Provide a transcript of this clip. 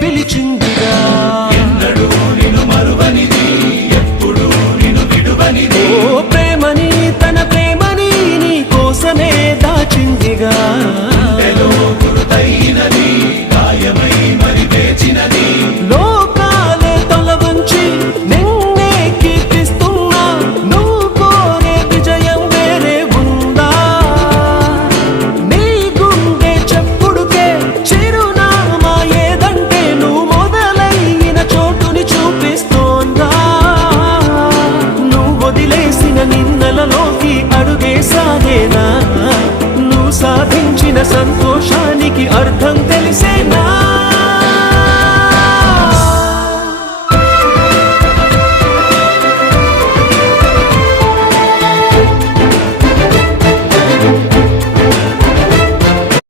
పిలిచిందిగా. ఎన్నడూ నిన్ను మరువనిది, ఎప్పుడు నిన్ను విడువనిది. ఓ ప్రేమని తన ప్రేమని నీ కోసమే దాచిందిగా. గురుతైనది గాయమై మరి వేచినది. లోకాలే తొలవంచి నిన్నే కీర్తిస్తున్నా, నువ్వు కోరే విజయం వేరే ఉందా? నీ గుండె చెప్పుడుకే చిరునామా ఏదంటే నువ్వు మొదలైన చోటుని చూపిస్తోందా? నువ్వు వదిలేసిన నిన్నలలోకి అడుగేసాగేనా? నువ్వు సాధించిన సంతోషానికి అర్థం